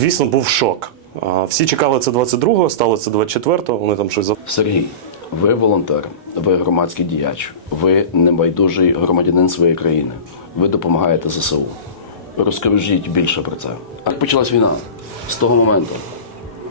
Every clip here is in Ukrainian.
Звісно, був шок. Всі чекали це 22-го, стало це 24-го, вони там щось за- Сергій, ви волонтер, ви громадський діяч, ви небайдужий громадянин своєї країни. Ви допомагаєте ЗСУ. Розкажіть більше про це. Як почалась війна з того моменту?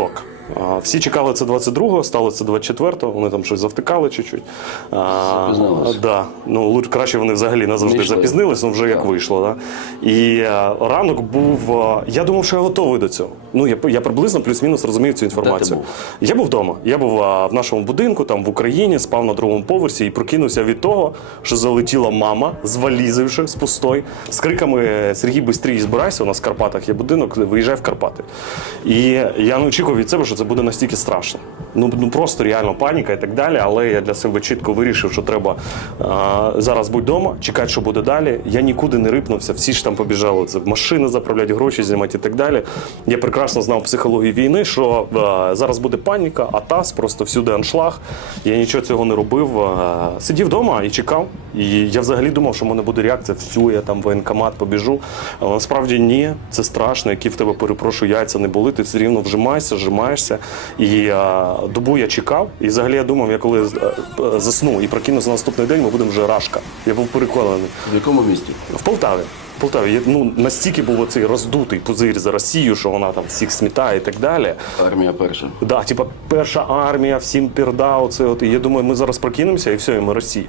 А, Всі чекали це 22-го, стало це 24-го, вони там щось завтикали чуть-чуть. Да. Ну, лучше краще вони взагалі назавжди запізнились, ну вже як вийшло. Да? І е, ранок був. е, я думав, що я готовий до цього. Ну, я, я приблизно плюс-мінус розумів цю інформацію. був? Я був вдома. Я був е, в нашому будинку, там в Україні, спав на другому поверсі і прокинувся від того, що залетіла мама з валізи з пустой, з криками Сергій, бистрій збирайся, у нас в Карпатах є будинок, виїжджай в Карпати. І я не очікував від себе, що це буде настільки страшно. Ну, ну просто реально паніка і так далі. Але я для себе чітко вирішив, що треба е, зараз будь вдома, чекати, що буде далі. Я нікуди не рипнувся, всі ж там побіжали це машини заправляти, гроші знімати і так далі. Я прекрасно знав психологію війни, що е, зараз буде паніка, атас, просто всюди аншлаг. Я нічого цього не робив. Е, сидів вдома і чекав. І я взагалі думав, що в мене буде реакція, всю, я там в воєнкомат побіжу. Але насправді ні, це страшно, які в тебе перепрошую, яйця не були, ти все рівно вжимаєшся, вжимаєшся. І а, добу я чекав. І взагалі я думав, я коли е, е, засну і прокинувся на наступний день, ми будемо вже рашка. Я був переконаний. В якому місті? В Полтаві. Полтаві Я, ну, настільки був оцей роздутий пузир за Росію, що вона там всіх смітає і так далі. Армія перша. Да, типа перша армія, всім пірда, оце от. І я думаю, ми зараз прокинемося і все, і ми Росія.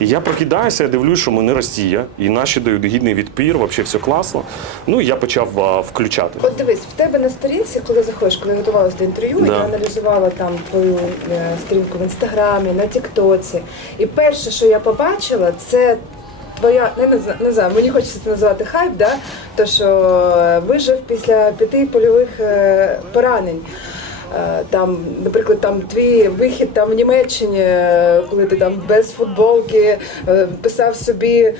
І я прокидаюся, я дивлюсь, що ми не Росія, і наші дають гідний відпір, взагалі все класно. Ну і я почав а, включати. От дивись, в тебе на сторінці, коли заходиш, коли я готувалася до інтерв'ю, Да. я аналізувала там твою е, сторінку в інстаграмі, на Тіктоці. І перше, що я побачила, це твоя, не, не, знаю- не знаю, мені хочеться це називати хайп, да? то що е, вижив після п'яти польових е, поранень. Е, Там, наприклад, там твій вихід там в Німеччині, коли ти там без футболки писав собі,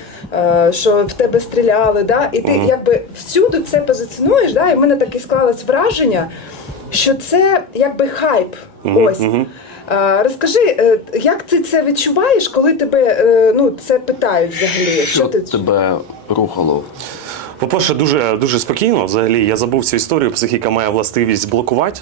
що в тебе стріляли, да? і ти якби всюди це позиціонуєш, да? і в мене таке склалось враження, що це якби хайп. Ось. Е, Розкажи, е, як ти це відчуваєш, коли тебе е, ну, це питають взагалі? Що, Що ти тебе рухало? По-перше, дуже дуже спокійно. Взагалі, я забув цю історію. Психіка має властивість блокувати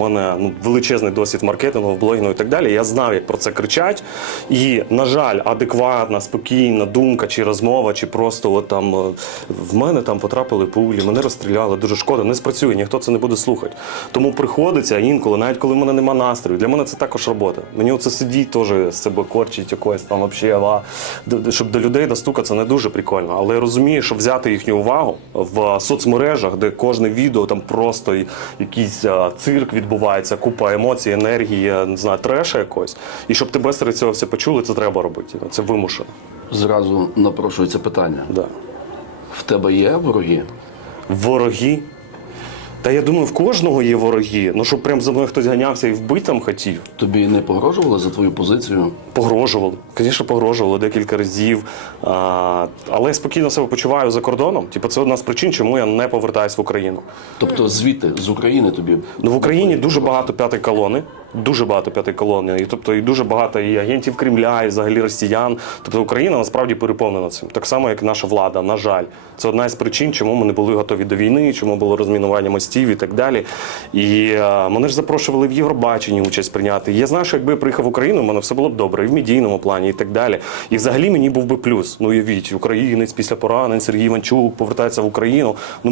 мене ну, величезний досвід маркетингу, блогінгу і так далі. Я знав, як про це кричать. І, на жаль, адекватна, спокійна думка чи розмова, чи просто от там е, в мене там потрапили пулі, мене розстріляли, дуже шкода, не спрацює, ніхто це не буде слухати. Тому приходиться інколи, навіть коли в мене нема настрою, для мене це також робота. Мені оце сидіть теж з себе корчить якось там д- щоб до людей достукатися не дуже прикольно. Але я розумію, що взяти їхню увагу в соцмережах, де кожне відео там просто якийсь а, цирк відбувається, купа емоцій, енергії, не знаю, треша якось. І щоб тебе серед цього все почули, це треба робити. Це вимушено. Зразу напрошується питання. Да. В тебе є вороги? Вороги. Та я думаю, в кожного є вороги. Ну, щоб прям за мною хтось ганявся і вбити там хотів. Тобі не погрожували за твою позицію? Погрожували. Звісно, погрожували декілька разів. А, але я спокійно себе почуваю за кордоном. Типу, це одна з причин, чому я не повертаюсь в Україну. Тобто звідти, з України тобі Ну, в Україні дуже багато п'ятої колони. Дуже багато п'ятої колони, і тобто і дуже багато і агентів Кремля, і взагалі росіян. Тобто Україна насправді переповнена цим. Так само, як і наша влада. На жаль, це одна із причин, чому ми не були готові до війни, чому було розмінування мостів і так далі. І е, мене ж запрошували в Євробаченні участь прийняти. Я знаю, що якби я приїхав в Україну, в мене все було б добре, і в медійному плані, і так далі. І взагалі мені був би плюс. Ну уявіть, українець після поранень Сергій Іванчук повертається в Україну. Ну